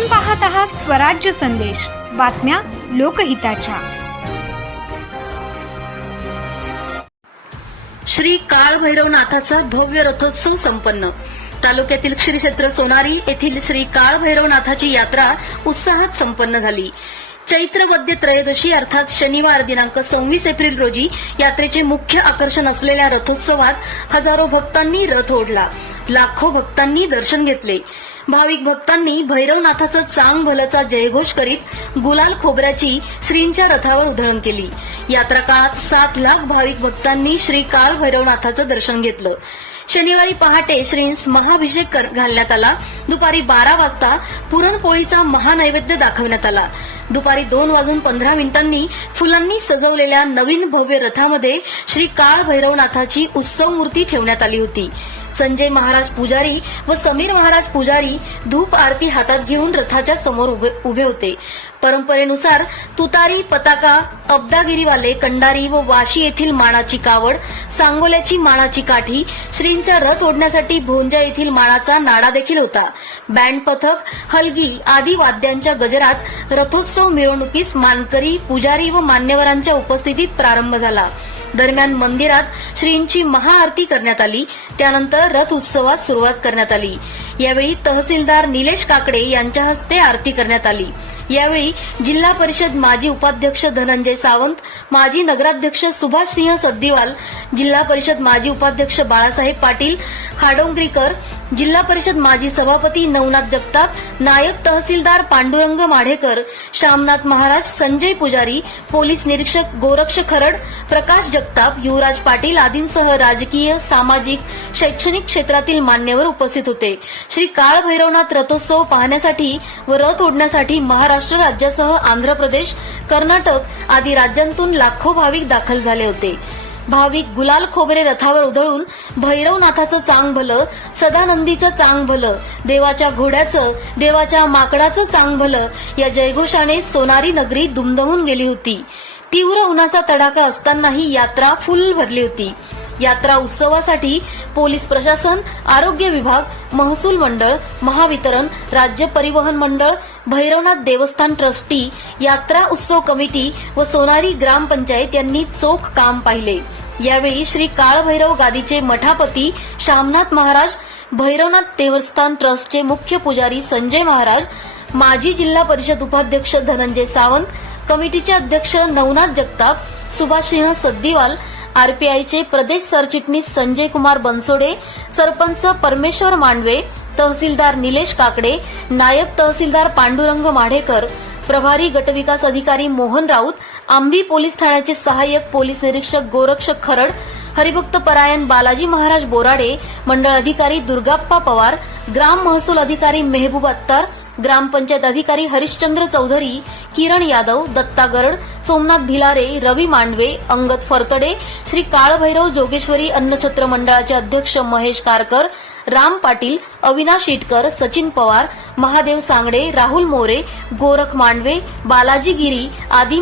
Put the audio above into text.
आपण पाहत आहात स्वराज्य संदेश. बातम्या लोकहिताच्या. श्री काळ भैरवनाथाचा भव्य रथोत्सव संपन्न. तालुक्यातील श्री क्षेत्र सोनारी येथील श्री काळ भैरवनाथाची यात्रा उत्साहात संपन्न झाली. चैत्र वद्य त्रयोदशी अर्थात शनिवार दिनांक सव्वीस एप्रिल रोजी यात्रेचे मुख्य आकर्षण असलेल्या रथोत्सवात हजारो भक्तांनी रथ ओढला. लाखो भक्तांनी दर्शन घेतले. भाविक भक्तांनी भैरवनाथाचं चांग भलचा जयघोष करीत गुलाल खोबऱ्याची श्रींच्या रथावर उधळण केली. यात्रा काळात सात लाख भाविक भक्तांनी श्री काळ भैरवनाथाचं दर्शन घेतलं. शनिवारी पहाटे श्रींस महाभिषेक घालण्यात आला. दुपारी बारा वाजता पुरणपोळीचा महानैवेद्य दाखवण्यात आला. दुपारी दोन वाजून पंधरा मिनिटांनी फुलांनी सजवलेल्या नवीन भव्य रथामध्ये श्री काळ भैरवनाथाची उत्सव मूर्ती ठेवण्यात आली होती. संजय महाराज पुजारी व समीर महाराज पुजारी धूप आरती हातात घेऊन रथाच्या समोर उभे उभे होते. परंपरेनुसार तुतारी पताका अब्दागिरीवाले कंडारी व वाशी येथील मानाची कावड सांगोल्याची मानाची काठी श्रींचा रथ ओढण्यासाठी भोंजा येथील मानाचा नाडा देखील होता. बँड पथक हलगी आदी वाद्यांच्या गजरात रथोत्सव मिरवणुकीस मानकरी पुजारी व मान्यवरांच्या उपस्थितीत प्रारंभ झाला. दरम्यान मंदिरात श्रींची महाआरती करण्यात आली. त्यानंतर रथ उत्सवात सुरुवात करण्यात आली. यावेळी तहसीलदार निलेश काकडे यांच्या हस्ते आरती करण्यात आली. यावेळी जिल्हा परिषद माजी उपाध्यक्ष धनंजय सावंत माजी नगराध्यक्ष सुभाष सिंह सद्दीवाल जिल्हा परिषद माजी उपाध्यक्ष बाळासाहेब पाटील हाडोंगरीकर जिल्हा परिषद माजी सभापती नवनाथ जगताप नायब तहसीलदार पांडुरंग माढेकर श्यामनाथ महाराज संजय पुजारी पोलीस निरीक्षक गोरक्ष खरड प्रकाश जगताप युवराज पाटील आदींसह राजकीय सामाजिक शैक्षणिक क्षेत्रातील मान्यवर उपस्थित होते. श्री काळ भैरवनाथ रथोत्सव पाहण्यासाठी व रथ ओढण्यासाठी महाराष्ट्र राज्यासह आंध्र प्रदेश कर्नाटक आदी राज्यांतून लाखो भाविक दाखल झाले होते. भाविक गुलाल खोबरे रथावर उधळून भैरवनाथाचं चांग भलं सदानंदीचं चांग भलं देवाच्या घोड्याचं देवाच्या माकडाचं चांग भलं या जयघोषाने सोनारी नगरी दुमदमून गेली होती. तीव्र उन्हाचा तडाखा असतानाही यात्रा फुल भरली होती. यात्रा उत्सवासाठी पोलीस प्रशासन आरोग्य विभाग महसूल मंडळ महावितरण राज्य परिवहन मंडळ भैरवनाथ देवस्थान ट्रस्टी यात्रा उत्सव कमिटी व सोनारी ग्रामपंचायत यांनी चोख काम पाहिले. यावेळी श्री काळभैरव गादीचे मठापती श्यामनाथ महाराज भैरवनाथ देवस्थान ट्रस्टचे मुख्य पुजारी संजय महाराज माजी जिल्हा परिषद उपाध्यक्ष धनंजय सावंत कमिटीचे अध्यक्ष नवनाथ जगताप सुभाषसिंह सद्दीवाल आरपीआयचे प्रदेश सरचिटणीस संजय कुमार बनसोडे सरपंच परमेश्वर मांडवे तहसीलदार निलेश काकडे नायब तहसीलदार पांडुरंग माढेकर प्रभारी गटविकास अधिकारी मोहन राऊत आंबी पोलीस ठाण्याचे सहाय्यक पोलीस निरीक्षक गोरक्षक खरड हरिभक्त परायण बालाजी महाराज बोराडे मंडळ अधिकारी दुर्गाप्पा पवार ग्राम महसूल अधिकारी मेहबूब अत्तार ग्रामपंचायत अधिकारी हरिश्चंद्र चौधरी किरण यादव दत्ता गरड सोमनाथ भिलारे रवी मांडवे अंगद फरतडे श्री काळभैरव जोगेश्वरी अन्नछत्र मंडळाचे अध्यक्ष महेश कारकर राम पाटील अविनाश इटकर सचिन पवार महादेव सांगडे राहुल मोरे गोरख मांडवे बालाजी गिरी आदी